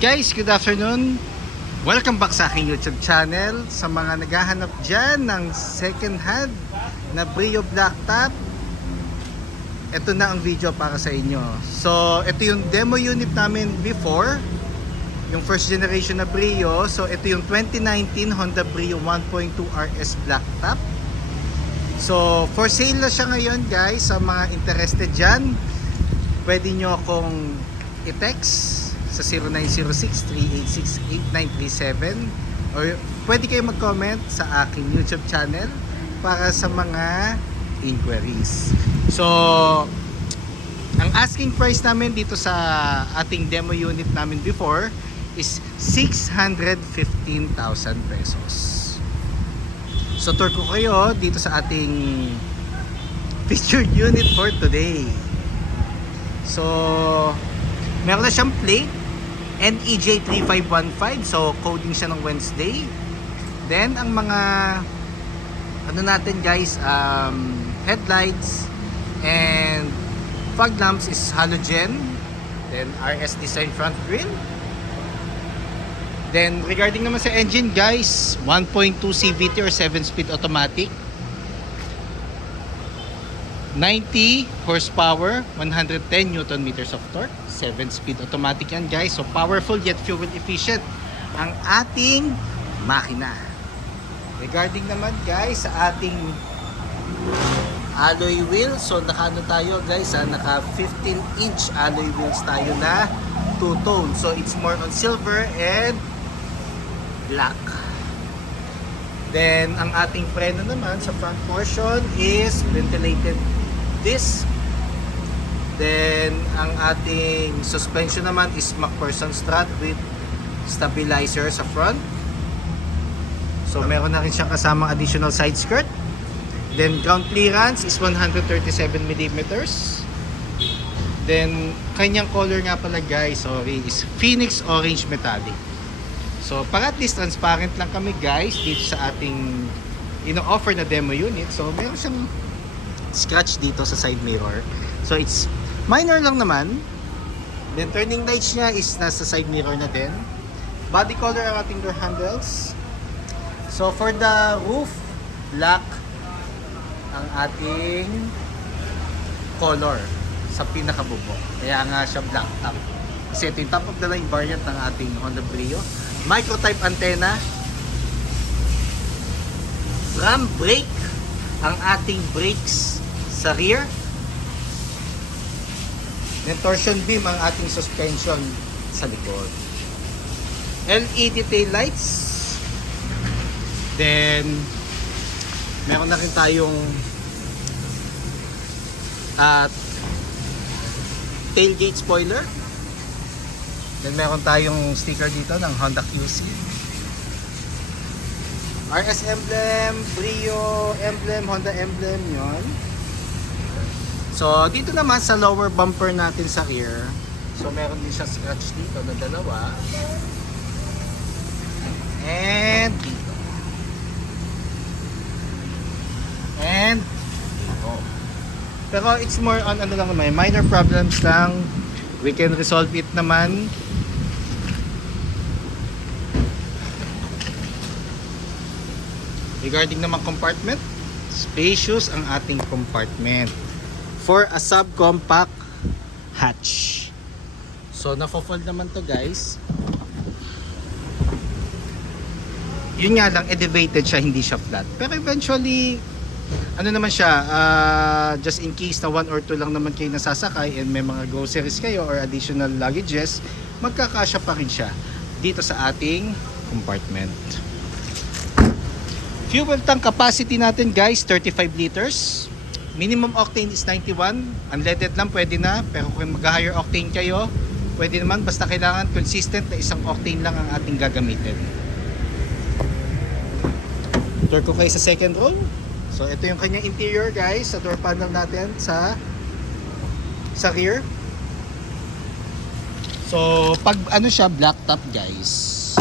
Guys, good afternoon. Welcome back sa aking YouTube channel. Sa mga naghahanap dyan ng second hand na Brio Blacktop, ito na ang video para sa inyo. So, ito yung demo unit namin before, yung first generation na Brio. So, ito yung 2019 Honda Brio 1.2 RS Blacktop. So, for sale na siya ngayon guys. Sa mga interested dyan, pwede nyo akong i-text sa 0906-386-8937 or pwede kayo mag-comment sa aking YouTube channel para sa mga inquiries. So, ang asking price namin dito sa ating demo unit namin before is 615,000 pesos. So, tour ko kayo dito sa ating featured unit for today. So, meron na siyang plate NEJ3515, so coding siya ng Wednesday. Then ang mga ano natin guys, headlights and fog lamps is halogen. Then RS design front grille. Then regarding naman sa engine guys, 1.2 CVT or 7-speed automatic, 90 horsepower, 110 Newton meters of torque, 7-speed automatic yan guys. So powerful yet fuel efficient ang ating makina. Regarding naman guys sa ating alloy wheels, so naka tayo guys, naka 15-inch alloy wheels tayo na two-tone. So it's more on silver and black. Then ang ating preno naman sa front portion is ventilated disc. Then ang ating suspension naman is MacPherson strut with stabilizer sa front. So meron na rin siyang kasamang additional side skirt. Then ground clearance is 137mm. Then kanyang color nga pala guys, sorry, is Phoenix Orange Metallic. So para at least transparent lang kami guys dito sa ating ino-offer na demo unit. So meron siyang scratch dito sa side mirror. So it's minor lang naman. Then turning lights niya is nasa side mirror na din. Body color ang ating door handles. So for the roof, black ang ating color sa pinakabubong. Kaya nga siya black top. Kasi ito yung top of the line variant ng ating Honda Brio. Micro type antenna. Drum brake ang ating brakes sa rear. Then torsion beam ang ating suspension sa likod. LED tail lights. Then meron na rin tayong tailgate spoiler. Then meron tayong sticker dito ng Honda QC. RS emblem, Brio emblem, Honda emblem yon. So dito naman sa lower bumper natin sa rear, so meron din siya scratch dito na dalawa. And dito. And dito. Pero it's more on ano lang naman, minor problems lang. We can resolve it naman. Regarding naman compartment, spacious ang ating compartment for a subcompact hatch. So nafo-fold naman to guys. Yun nga lang, elevated siya, hindi siya flat. Pero eventually, ano naman siya, just in case na 1 or 2 lang naman kayo nasasakay and may mga groceries kayo or additional luggages, magkakasya pa rin siya dito sa ating compartment. Fuel tank capacity natin guys, 35 liters. Minimum octane is 91. Unleaded lang pwede na, pero kung mag-higher octane kayo, pwede naman, basta kailangan consistent na isang octane lang ang ating gagamitin. Tour ko kayo sa second row. So ito yung kanyang interior guys, sa door panel natin sa rear. So pag ano siya, black top guys,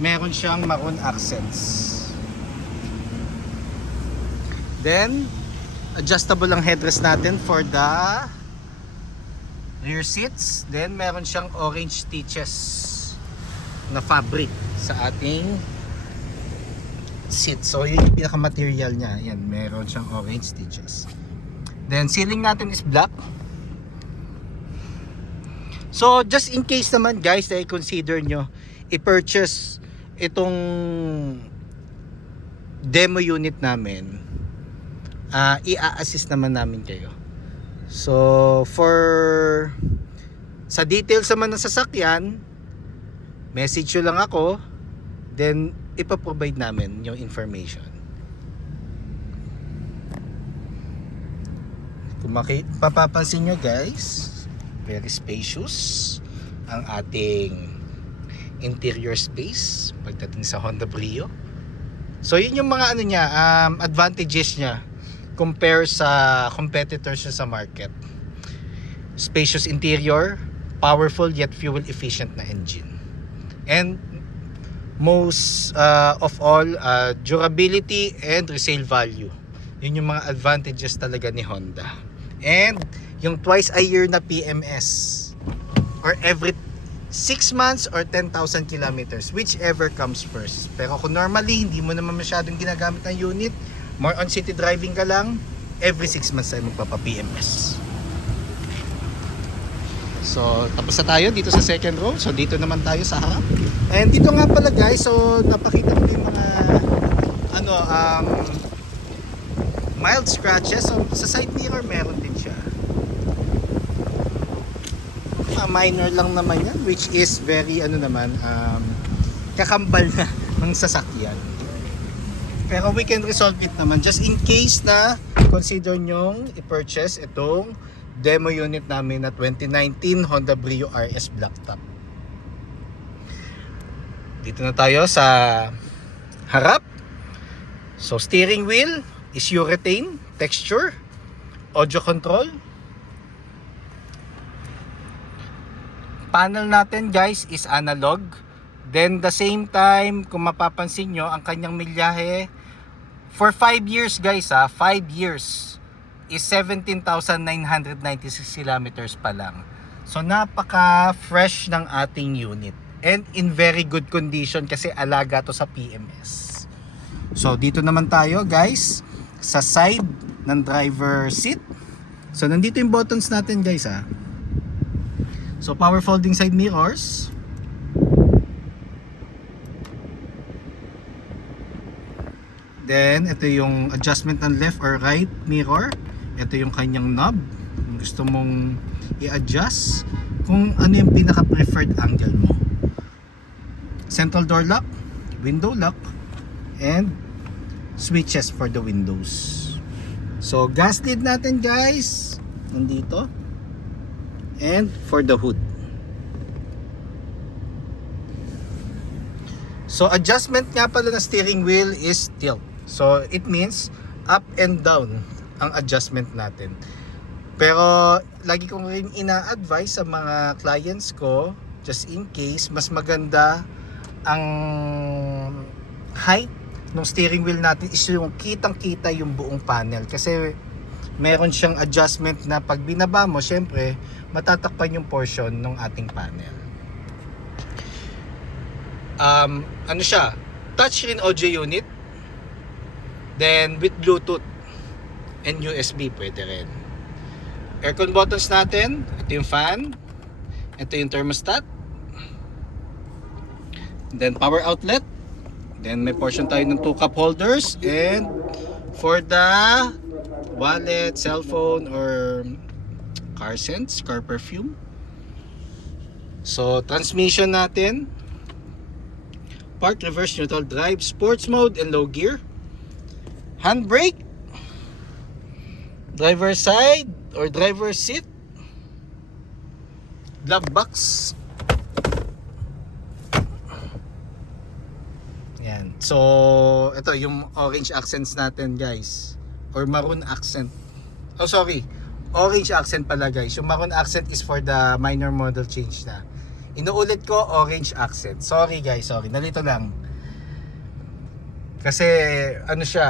meron siyang maroon accents. Then adjustable ang headrest natin for the rear seats. Then meron siyang orange stitches na fabric sa ating seat. So yun yung pinaka material niya. Yan, meron siyang orange stitches. Then ceiling natin is black. So just in case naman guys na i-consider nyo i-purchase itong demo unit namin, i-assist naman namin kayo. So sa details naman ng sasakyan, message nyo lang ako, then ipaprovide namin yung information. Kung papapansin nyo guys, very spacious ang ating interior space pagdating sa Honda Brio. So yun yung mga ano niya, advantages niya compare sa competitors niya sa market. Spacious interior, powerful yet fuel efficient na engine, and most of all, durability and resale value. Yun yung mga advantages talaga ni Honda. And yung twice a year na PMS, or every 6 months or 10,000 kilometers, whichever comes first. Pero kung normally hindi mo naman masyadong ginagamit ng unit, more on city driving ka lang, every 6 months tayo magpapa-PMS. So tapos na tayo dito sa second row. So dito naman tayo sa harap. And dito nga pala guys, so napakita ko yung mga mild scratches. So sa side mirror meron din siya. Minor lang naman yan, which is very kakambal na ng sasakyan. Pero we can resolve it naman just in case na consider nyong i-purchase itong demo unit namin na 2019 Honda Brio RS Blacktop. Dito na tayo sa harap. So steering wheel is urethane texture, audio control. Panel natin guys is analog. Then the same time, kung mapapansin nyo, ang kanyang milyahe for 5 years guys 5 years is 17,996 kilometers pa lang. So napaka fresh ng ating unit and in very good condition kasi alaga to sa PMS. So dito naman tayo guys sa side ng driver seat. So nandito yung buttons natin guys So power folding side mirrors. Then ito yung adjustment ng left or right mirror. Ito yung kanyang knob. Kung gusto mong i-adjust kung ano yung pinaka preferred angle mo. Central door lock, window lock, and switches for the windows. So gas lid natin guys nandito. And for the hood. So adjustment nga pala ng steering wheel is tilt. So it means up and down ang adjustment natin. Pero lagi kong rin ina-advise sa mga clients ko, just in case, mas maganda ang height ng steering wheel natin is yung kitang-kita yung buong panel. Kasi meron siyang adjustment na pag binaba mo, syempre matatakpan yung portion ng ating panel. Ano siya? Touchscreen audio unit. Then with Bluetooth and USB pwede rin. Aircon buttons natin. Ito yung fan. Ito yung thermostat. Then power outlet. Then may portion tayo ng 2 cup holders. And for the wallet, cellphone, or car scents, car perfume. So transmission natin, park, reverse, neutral, drive, sports mode, and low gear. Handbrake, driver side or driver seat, glove box. Yan. So ito yung orange accents natin guys, or maroon accent. Oh sorry, orange accent pala guys. Yung maroon accent is for the minor model change na. Inuulit ko, orange accent. Sorry guys, sorry. Nalito lang. Kasi ano siya,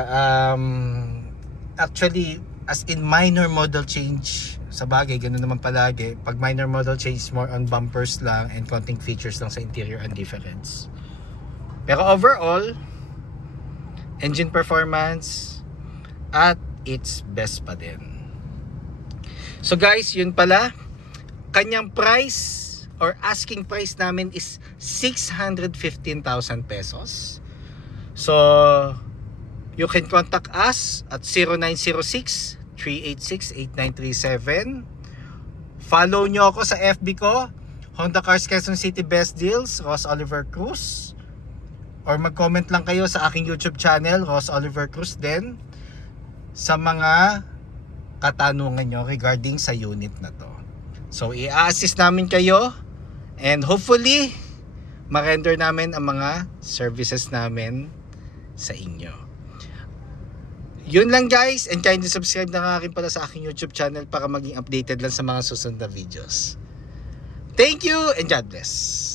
actually as in minor model change sa bagay, ganun naman palagi. Pag minor model change, more on bumpers lang and konting features lang sa interior and difference. Pero overall, engine performance at its best pa din. So guys, yun pala. Kanyang price or asking price namin is 615,000 pesos. So, you can contact us at 0906-386-8937. Follow nyo ako sa FB ko, Honda Cars Quezon City Best Deals, Ross Oliver Cruz. Or mag-comment lang kayo sa aking YouTube channel, Ross Oliver Cruz din, sa mga katanungan nyo regarding sa unit na to. So, i-assist namin kayo and hopefully, ma-render namin ang mga services namin sa inyo. Yun lang guys, and kindly subscribe na nga rin pala sa aking YouTube channel para maging updated lang sa mga susunod na videos. Thank you and God bless.